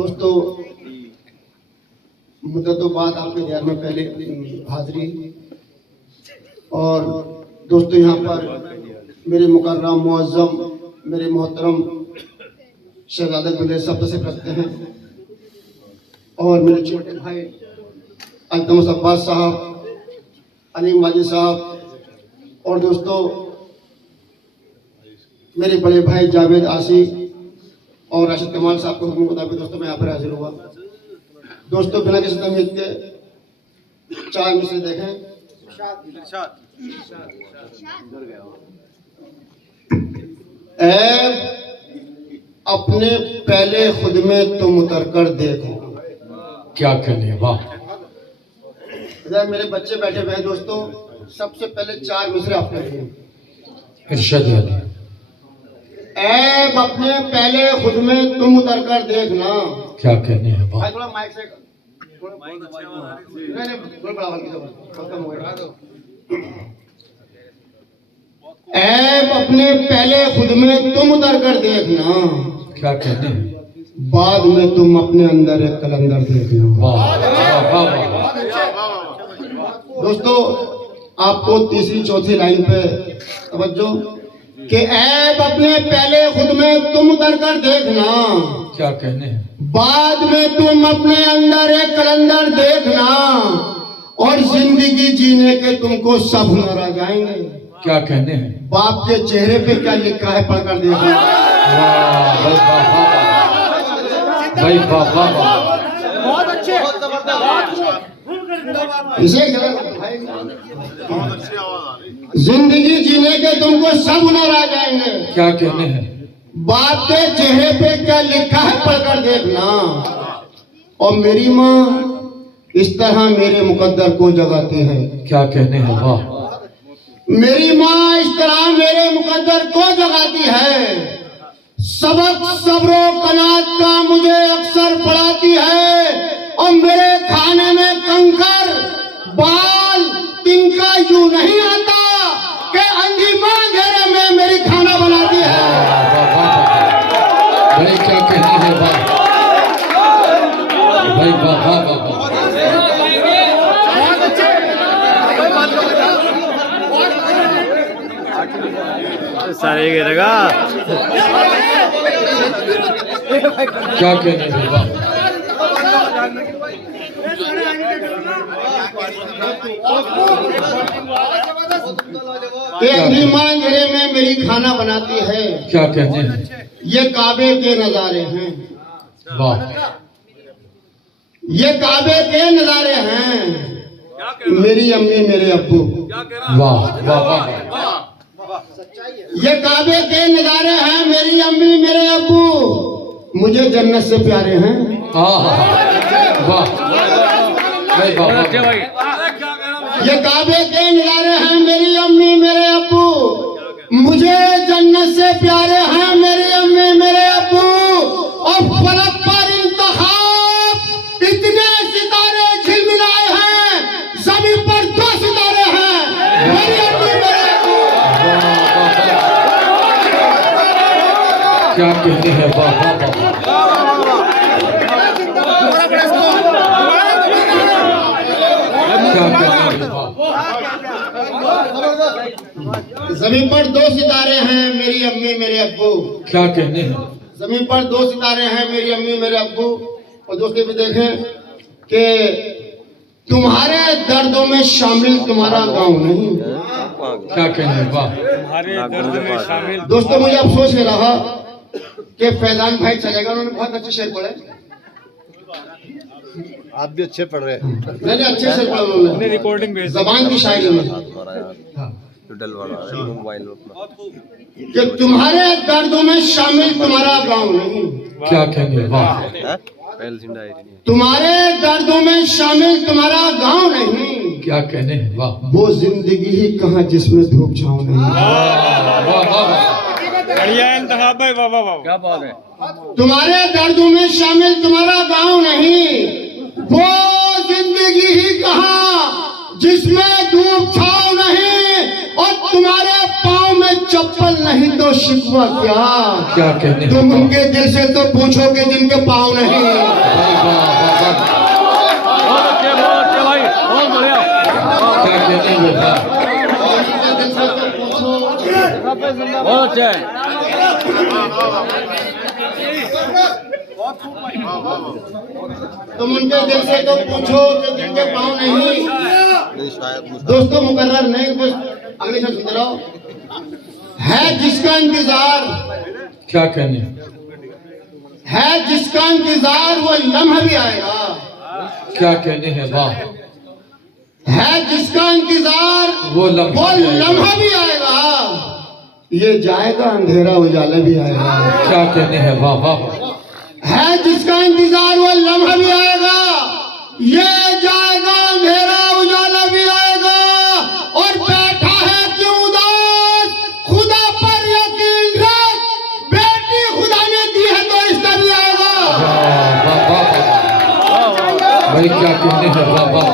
दोस्तों, मुद्दतों बाद आपके ध्यान में पहले हाजिरी। और दोस्तों, यहाँ पर मेरे मुकर्रम मुअज़्ज़म मेरे मोहतरम शहजादे गुले शब्द से करते हैं और मेरे छोटे भाई अल्तमस अब्बास साहब, अलीम वाजी साहब और दोस्तों मेरे बड़े भाई जावेद आसी और राशिद कमाल साहब को हुक्म मुताबिक दोस्तों मैं यहाँ पर हाजिर हुआ। दोस्तों, बिना किसी तमीज़ के 4 मिसरे देखें। ऐ अपने पहले खुद में तुम उतर कर देखो। क्या कहने, वाह। इधर मेरे बच्चे बैठे हुए हैं दोस्तों, सबसे पहले 4 मिसरे आपने लिए। इरशाद वाली। ऐब अपने पहले खुद में तुम उतर कर देखना। क्या कहने हैं, वाह। भाई थोड़ा माइक से ऐब अपने पहले खुद में तुम उतर कर देखना। क्या कहने हैं, बाद में तुम अपने अंदर एक कलंदर देखना। वाह वाह वाह। दोस्तों, आपको तीसरी चौथी लाइन पे तवज्जो कि ऐब अपने पहले खुद में तुम उतर कर देखना। क्या कहने हैं, बाद में तुम अपने अंदर एक कलंदर देखना और जिंदगी जीने के तुमको सब हुनर आ जाएंगे। क्या कहने हैं, बाप के चेहरे पे क्या लिखा है पढ़कर देखना। वाह भाई, वाह वाह भाई, वाह वाह वाह। बहुत अच्छे, इसे जिंदगी जीने के तुमको सब हुनर आ जाएंगे। क्या कहने हैं, बाप के चेहरे पे क्या लिखा है पढ़कर देखना। और मेरी माँ इस तरह मेरे मुकद्दर को जगाती है। क्या कहने हैं, वाह। मेरी माँ इस तरह मेरे मुकद्दर को जगाती है। सबक सब्रो कनात का मुझे अक्सर पढ़ाती है और मेरे खाने में कंकर बाल तिनका यूं नहीं आता कि अंधी माँ घेरे में मेरी खाना बनाती है। भाई क्या कहने हैं, वाह भाई, वाह वाह वाह। सारे गिरेगा। क्या कहने हैं, वाह। अंधी माँ घेरे में मेरी खाना बनाती है। क्या कहने हैं, ये काबे के नजारे हैं। वाह। ये काबे के नजारे हैं। मेरी अम्मी मेरे अब्बू। वाह वाह वाह। ये काबे के नजारे हैं। मेरी अम्मी मेरे अब्बू मुझे जन्नत से प्यारे हैं। हाँ वाह भाई, वाह वाह। ये काबे के नजारे हैं। मेरी अम्मी मेरे अब्बू मुझे जन्नत से प्यारे हैं। मेरी अम्मी मेरे अब्बू और फलक पर इंतखाब इतने सितारे झिलमिलाए हैं। ज़मीन पर 2 सितारे हैं। मेरी अम्मी मेरे अब्बू। क्या कहते हैं, वाह वाह वाह। क्या कहते हैं, वाह। जमीन पर 2 सितारे हैं। मेरी अम्मी मेरे अब्बू। क्या कहने हैं, जमीन पर 2 सितारे हैं। मेरी अम्मी मेरे अब्बू। और दोस्तों भी देखें कि तुम्हारे दर्दों में शामिल तुम्हारा गांव नहीं। क्या कहने हैं, वाह। हमारे दर्द में शामिल। दोस्तों, मुझे अफसोस हो रहा कि फैजान भाई चलेगा। उन्होंने बहुत अच्छे शेर पढ़े। आप भी अच्छे पढ़ रहे हैं। नहीं, अच्छे शेर पढ़े उन्होंने। रिकॉर्डिंग भेज जबान की शायरी में कि तुम्हारे दर्दों में शामिल तुम्हारा गांव नहीं। क्या कहने हैं, वाह। तुम्हारे दर्दों में शामिल तुम्हारा गांव नहीं। क्या कहने हैं, वाह। वो जिंदगी ही कहाँ जिसमें धूप छाँव नहीं। वाह वाह। बढ़िया इंतखाब भाई, वाह वाह वाह। क्या बात है। तुम्हारे दर्दों में शामिल तुम्हारा गांव नहीं। वो जिंदगी ही कहाँ जिसमें धूप छाँव नहीं। और तुम्हारे पाँव में चप्पल नहीं तो शिकवा क्या। क्या कहने हैं, तुम उनके दिल से तो पूछोगे जिनके पाँव नहीं। बहुत अच्छा है। तुम उनके दिल से तो पूछो कि जिनके पाँव नहीं। दोस्तों मुकर्रर नहीं, बस अगले शब्द सुनते रहो। है जिसका इंतजार, क्या कहने है जिसका इंतजार वो लम्हा भी आएगा। क्या कहने हैं वाह। है जिसका इंतजार वो लम्हा भी आएगा। ये जाएगा अंधेरा उजाला भी आएगा। क्या कहने हैं वाह वाह। है जिसका इंतजार वो लम्हा भी आएगा। ये जाएगा अंधेरा उजाला भी आएगा। और बैठा है क्यों उदास, खुदा पर यकीन रख, बेटी खुदा ने दी है तो रिश्ता भी आएगा। वाह वाह वाह भाई, क्या कहने हैं वाह वाह।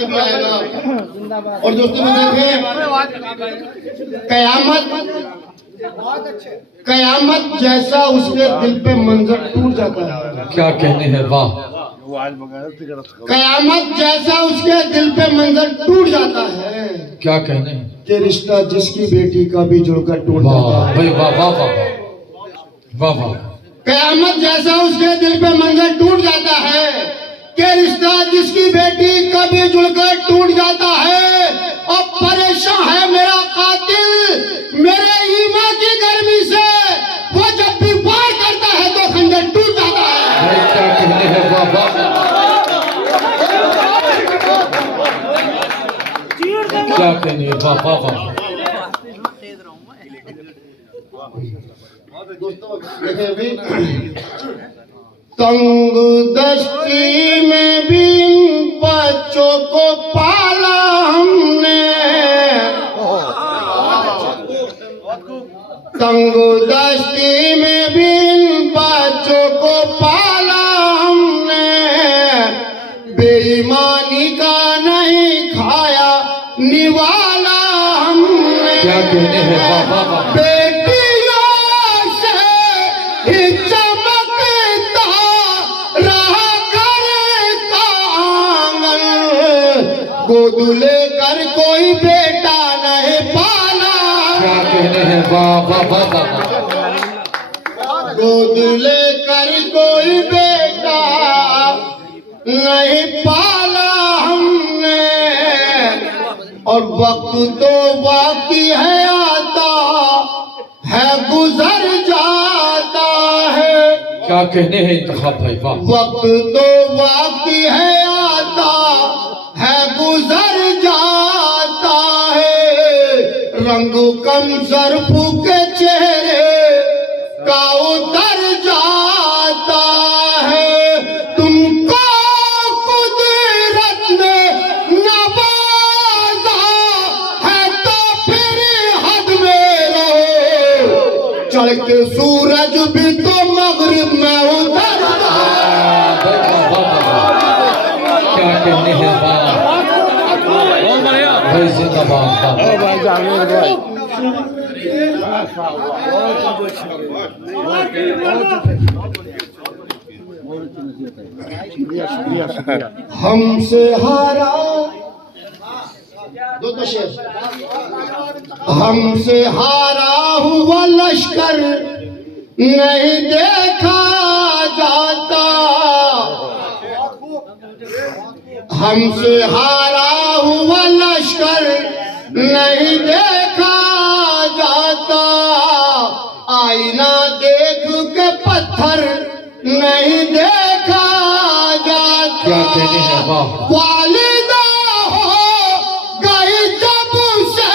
भी आएगा। और दोस्तों में देखें, कयामत जैसा उसके दिल पे मंजर टूट जाता है। क्या कहने हैं वाह। कयामत जैसा उसके दिल पे मंजर टूट जाता है। क्या कहने हैं कि रिश्ता जिसकी बेटी का भी जुड़कर टूट जाता वाह है। भाई वाह वाह वाह वाह वाह। कयामत जैसा उसके दिल पे मंजर टूट जाता है कि रिश्ता जिसकी बेटी कभी जुड़कर टूट जाता है। और परेशान है मेरा कातिल मेरे ईमान की गर्मी से, वो जब भी वार करता है तो खंजर टूट जाता है। भाई क्या कहने हैं वाह वाह। क्या कहने हैं वाह वाह वाह। दोस्तों देखें अभी, तंग दस्ती में भी इन बच्चों को पाला हमने। तंग दस्ती में भी इन बच्चों को पाला हमने। बेईमानी का नहीं खाया निवाला हमने। क्या कहने हैं वाह वाह वाह। बेटियों से ही चमकता रहा घर का आंगन। गोद लेकर कोई बेटा नहीं पाला। क्या कहने हैं वाह वाह वाह वाह। गोद लेकर कोई बेटा नहीं पाला हमने। और वक्त तो बाकी है आता है गुजर जाता है। क्या कहने हैं इंतखाब भाई वाह। वक्त तो बाकी है आता है गुजर जाता है। रंग कम सरफू के चेहरे का उतर जाता है। तुमको कुदरत ने नवाजा है तो फिर हद में रहो। चढ़ के सूरज भी तो मगरिब में उतरता है। क्या कहने हैं वाह। बहुत बढ़िया भाई जिंदाबाद वाह। भाई जावेद भाई। हमसे हारा दो शेर। हमसे हारा हुआ लश्कर नहीं देखा जाता। हमसे हारा हुआ लश्कर नहीं देखा जाता। आईना देख के पत्थर नहीं देखा जाता। क्या कहने हैं वाह। वालिदा हो गई जब से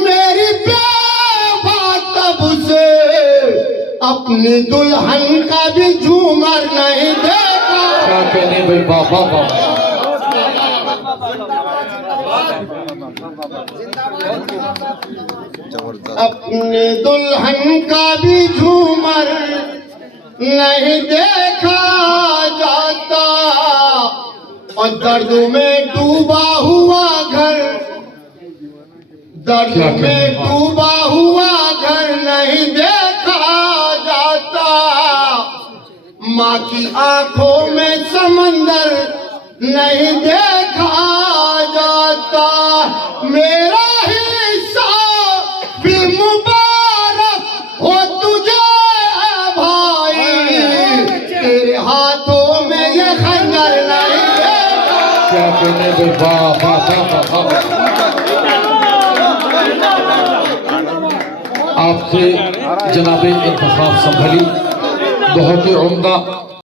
मेरी बेवा तब से, अपनी दुल्हन का भी झूमर नहीं देखा। क्या कहने भाई वाह वाह वाह। अपने दुल्हन का भी झूमर नहीं देखा जाता। और दर्द में डूबा हुआ घर, दर्द में डूबा हुआ घर नहीं देखा जाता। माँ की आंखों में समंदर नहीं देखा जाता, मेरा हिस्सा भी मुबारक हो तुझे भाई, तेरे हाथों में ये खंजर नहीं देखा। क्या कहने भाई, वाह वाह वाह वाह वाह। आपके जनाबे इंतखाब संभली, बहुत ही उम्दा